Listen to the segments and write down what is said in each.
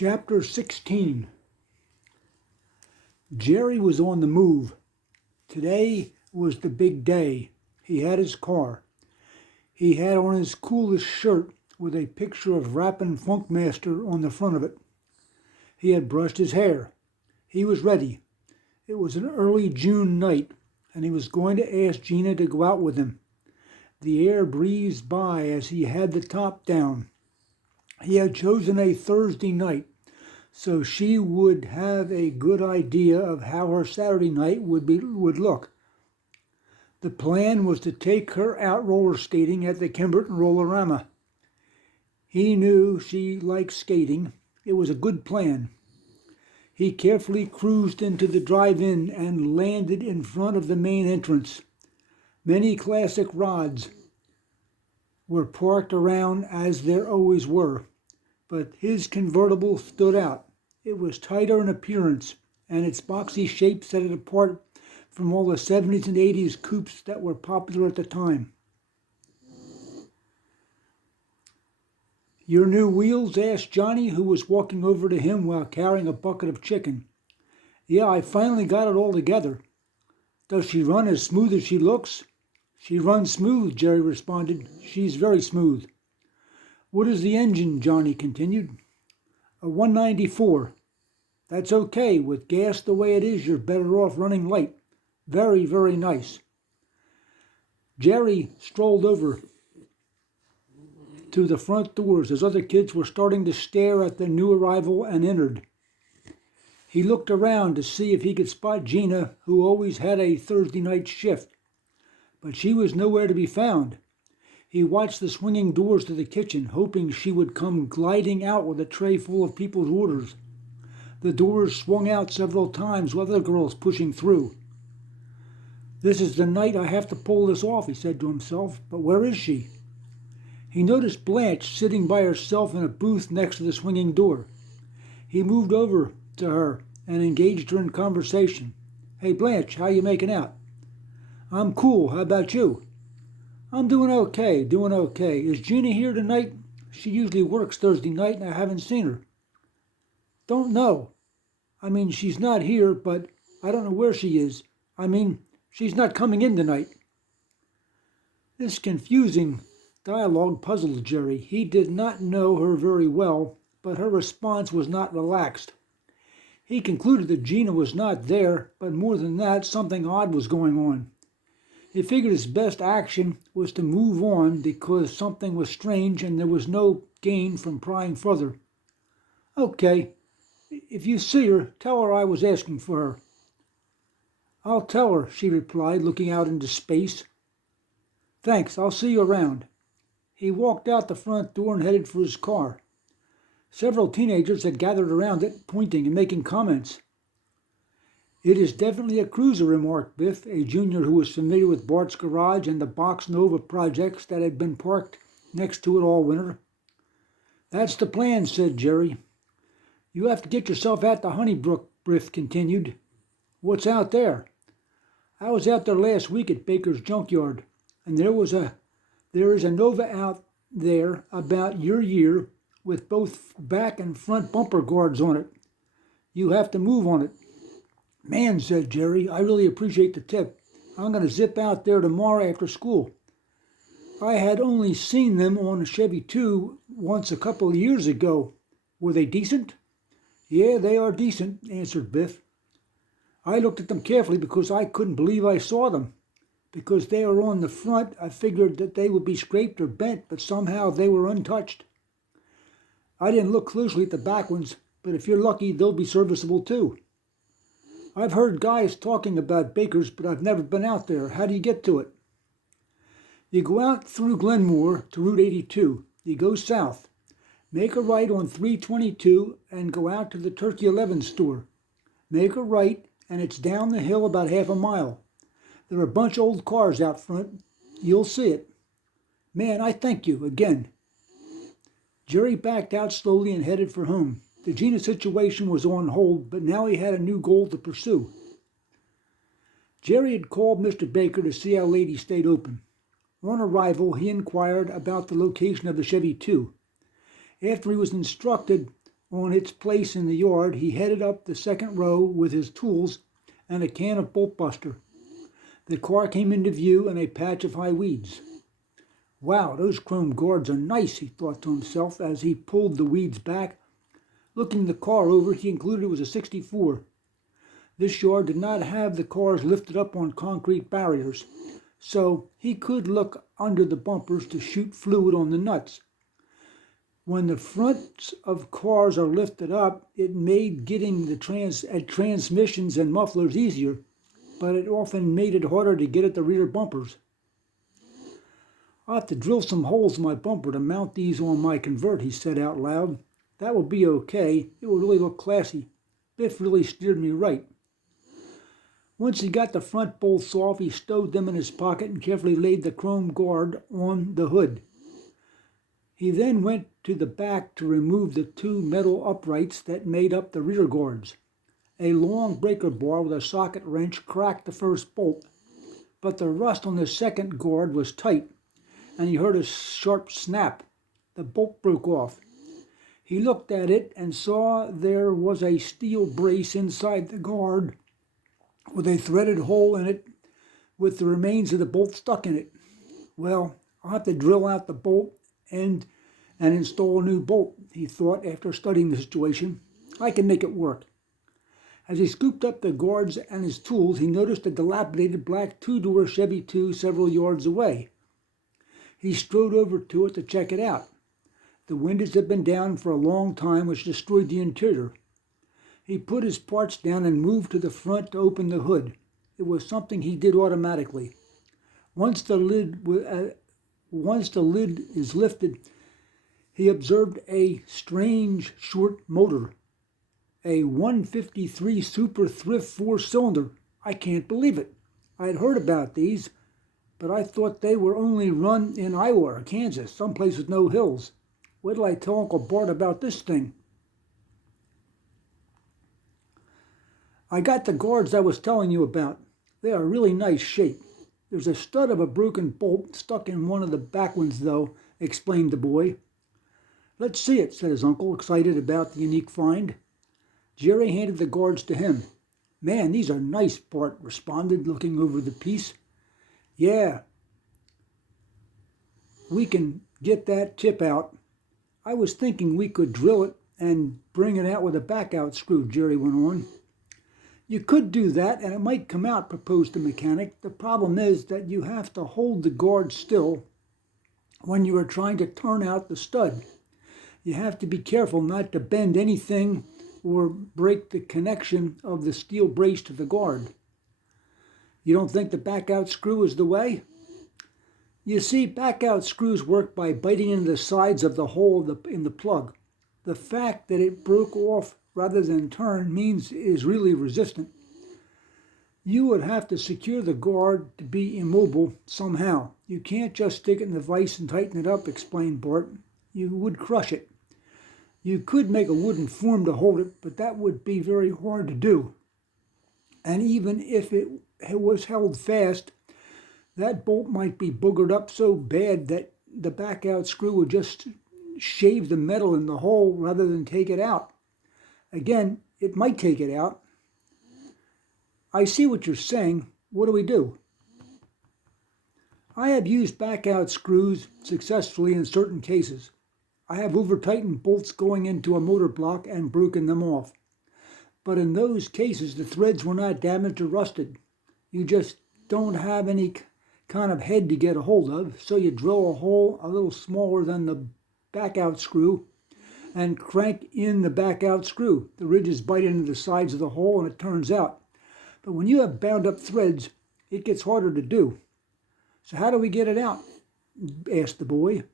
Chapter 16. Jerry was on the move. Today was the big day. He had his car. He had on his coolest shirt with a picture of Rappin' Funkmaster on the front of it. He had brushed his hair. He was ready. It was an early June night, and he was going to ask Gina to go out with him. The air breezed by as he had the top down. He had chosen a Thursday night, so she would have a good idea of how her Saturday night would look. The plan was to take her out roller skating at the Kimberton Rollerama. He knew she liked skating. It was a good plan. He carefully cruised into the drive-in and landed in front of the main entrance. Many classic rods were parked around, as there always were, but his convertible stood out. It was tighter in appearance, and its boxy shape set it apart from all the 70s and 80s coupes that were popular at the time. "Your new wheels?" asked Johnny, who was walking over to him while carrying a bucket of chicken. "Yeah, I finally got it all together." "Does she run as smooth as she looks?" "She runs smooth," Jerry responded. "She's very smooth." "What is the engine?" Johnny continued. "A 194. "That's okay. With gas the way it is, you're better off running light. Very, very nice." Jerry strolled over to the front doors as other kids were starting to stare at the new arrival and entered. He looked around to see if he could spot Gina, who always had a Thursday night shift, but she was nowhere to be found. He watched the swinging doors to the kitchen, hoping she would come gliding out with a tray full of people's orders. The doors swung out several times with other girls pushing through. "This is the night I have to pull this off," he said to himself, "but where is she?" He noticed Blanche sitting by herself in a booth next to the swinging door. He moved over to her and engaged her in conversation. "Hey, Blanche, how you making out?" "I'm cool. How about you?" "I'm doing okay. Is Gina here tonight? She usually works Thursday night and I haven't seen her." "Don't know. She's not here, but I don't know where she is. She's not coming in tonight." This confusing dialogue puzzled Jerry. He did not know her very well, but her response was not relaxed. He concluded that Gina was not there, but more than that, something odd was going on. He figured his best action was to move on because something was strange and there was no gain from prying further. "Okay, if you see her, tell her I was asking for her." "I'll tell her," she replied, looking out into space. "Thanks, I'll see you around." He walked out the front door and headed for his car. Several teenagers had gathered around it, pointing and making comments. "It is definitely a cruiser," remarked Biff, a junior who was familiar with Bart's garage and the Box Nova projects that had been parked next to it all winter. "That's the plan," said Jerry. "You have to get yourself out to Honeybrook," Biff continued. "What's out there?" "I was out there last week at Baker's junkyard, and there is a Nova out there about your year with both back and front bumper guards on it. You have to move on it." "Man," said Jerry, "I really appreciate the tip. I'm going to zip out there tomorrow after school." "I had only seen them on a Chevy 2 once a couple of years ago. Were they decent?" "Yeah, they are decent," answered Biff. "I looked at them carefully because I couldn't believe I saw them. Because they are on the front, I figured that they would be scraped or bent, but somehow they were untouched. I didn't look closely at the back ones, but if you're lucky, they'll be serviceable too." "I've heard guys talking about Baker's, but I've never been out there. How do you get to it?" "You go out through Glenmore to Route 82. You go south. Make a right on 322 and go out to the Turkey 11 store. Make a right, and it's down the hill about half a mile. There are a bunch of old cars out front. You'll see it." "Man, I thank you again." Jerry backed out slowly and headed for home. The Gina situation was on hold, but now he had a new goal to pursue. Jerry had called Mr. Baker to see how late he stayed open. On arrival, he inquired about the location of the Chevy 2. After he was instructed on its place in the yard, he headed up the second row with his tools and a can of bolt buster. The car came into view in a patch of high weeds. Wow, those chrome guards are nice, he thought to himself as he pulled the weeds back. Looking the car over, he concluded it was a 64. This yard did not have the cars lifted up on concrete barriers, so he could look under the bumpers to shoot fluid on the nuts. When the fronts of cars are lifted up, it made getting the transmissions and mufflers easier, but it often made it harder to get at the rear bumpers. I'll have to drill some holes in my bumper to mount these on my convert, he said out loud. That will be okay. It will really look classy. Biff really steered me right. Once he got the front bolts off, he stowed them in his pocket and carefully laid the chrome guard on the hood. He then went to the back to remove the two metal uprights that made up the rear guards. A long breaker bar with a socket wrench cracked the first bolt, but the rust on the second guard was tight, and he heard a sharp snap. The bolt broke off. He looked at it and saw there was a steel brace inside the guard with a threaded hole in it with the remains of the bolt stuck in it. Well, I'll have to drill out the bolt and install a new bolt, he thought after studying the situation. I can make it work. As he scooped up the guards and his tools, he noticed a dilapidated black two-door Chevy 2 several yards away. He strode over to it to check it out. The windows had been down for a long time, which destroyed the interior. He put his parts down and moved to the front to open the hood. It was something he did automatically. Once the lid is lifted, he observed a strange short motor. A 153 Super Thrift 4-cylinder. I can't believe it. I had heard about these, but I thought they were only run in Iowa or Kansas, someplace with no hills. Wait till I tell Uncle Bart about this thing. I got the guards I was telling you about. They are really nice shape. There's a stud of a broken bolt stuck in one of the back ones, though, explained the boy. Let's see it, said his uncle, excited about the unique find. Jerry handed the guards to him. Man, these are nice, Bart responded, looking over the piece. Yeah, we can get that tip out. I was thinking we could drill it and bring it out with a back-out screw, Jerry went on. You could do that, and it might come out, proposed the mechanic. The problem is that you have to hold the guard still when you are trying to turn out the stud. You have to be careful not to bend anything or break the connection of the steel brace to the guard. You don't think the back-out screw is the way? You see, back-out screws work by biting into the sides of the hole in the plug. The fact that it broke off rather than turn means it is really resistant. You would have to secure the guard to be immobile somehow. You can't just stick it in the vise and tighten it up, explained Bart. You would crush it. You could make a wooden form to hold it, but that would be very hard to do. And even if it was held fast, that bolt might be boogered up so bad that the back-out screw would just shave the metal in the hole rather than take it out. Again, it might take it out. I see what you're saying. What do we do? I have used back-out screws successfully in certain cases. I have over-tightened bolts going into a motor block and broken them off. But in those cases, the threads were not damaged or rusted. You just don't have any kind of head to get a hold of, so you drill a hole a little smaller than the back-out screw and crank in the back-out screw. The ridges bite into the sides of the hole and it turns out. But when you have bound up threads, it gets harder to do. So how do we get it out? Asked the boy.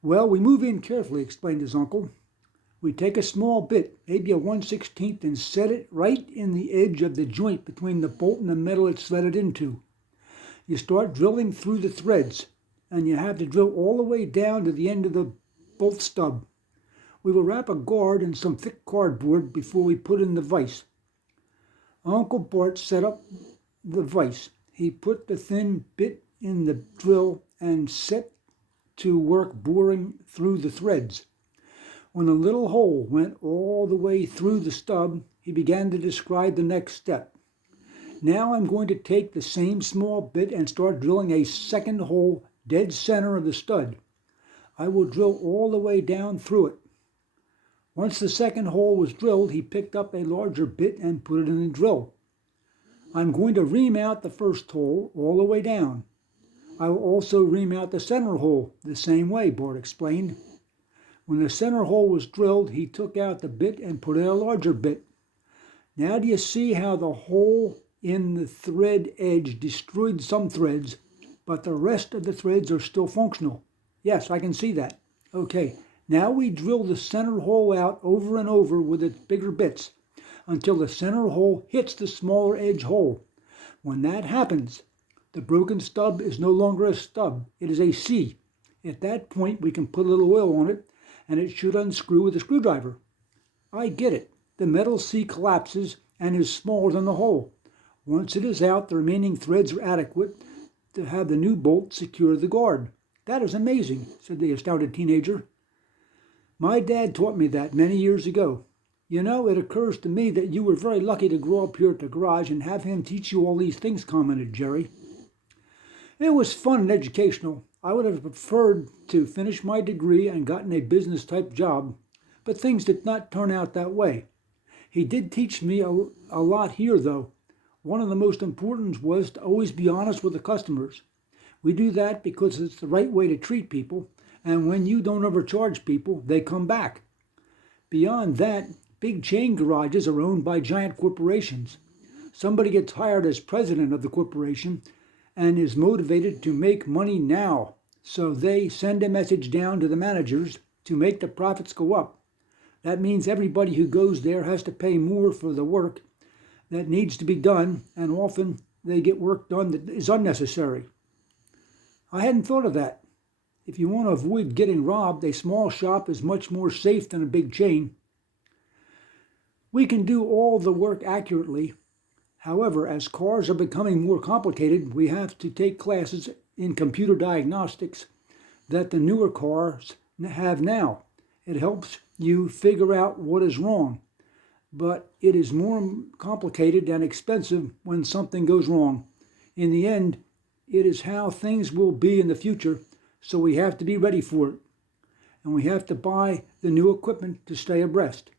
Well, we move in carefully, explained his uncle. We take a small bit, maybe a 1/16, and set it right in the edge of the joint between the bolt and the metal it's threaded into. You start drilling through the threads, and you have to drill all the way down to the end of the bolt stub. We will wrap a guard in some thick cardboard before we put in the vise. Uncle Bart set up the vise. He put the thin bit in the drill and set to work boring through the threads. When the little hole went all the way through the stub, he began to describe the next step. Now I'm going to take the same small bit and start drilling a second hole dead center of the stud. I will drill all the way down through it. Once the second hole was drilled, he picked up a larger bit and put it in the drill. I'm going to remount the first hole all the way down. I will also remount the center hole the same way, Bart explained. When the center hole was drilled, he took out the bit and put in a larger bit. Now do you see how the hole in the thread edge destroyed some threads, but the rest of the threads are still functional? Yes, I can see that. Okay, now we drill the center hole out over and over with its bigger bits until the center hole hits the smaller edge hole. When that happens, the broken stub is no longer a stub, it is a C. At that point, we can put a little oil on it, and it should unscrew with a screwdriver. I get it. The metal C collapses and is smaller than the hole. Once it is out, the remaining threads are adequate to have the new bolt secure the guard. That is amazing, said the astounded teenager. My dad taught me that many years ago. You know, it occurs to me that you were very lucky to grow up here at the garage and have him teach you all these things, commented Jerry. It was fun and educational. I would have preferred to finish my degree and gotten a business-type job, but things did not turn out that way. He did teach me a lot here, though. One of the most important was to always be honest with the customers. We do that because it's the right way to treat people, and when you don't overcharge people, they come back. Beyond that, big chain garages are owned by giant corporations. Somebody gets hired as president of the corporation and is motivated to make money now, so they send a message down to the managers to make the profits go up. That means everybody who goes there has to pay more for the work that needs to be done, and often they get work done that is unnecessary. I hadn't thought of that. If you want to avoid getting robbed, a small shop is much more safe than a big chain. We can do all the work accurately. However, as cars are becoming more complicated, we have to take classes in computer diagnostics that the newer cars have now. It helps you figure out what is wrong, but it is more complicated and expensive when something goes wrong. In the end, it is how things will be in the future, so we have to be ready for it. And we have to buy the new equipment to stay abreast.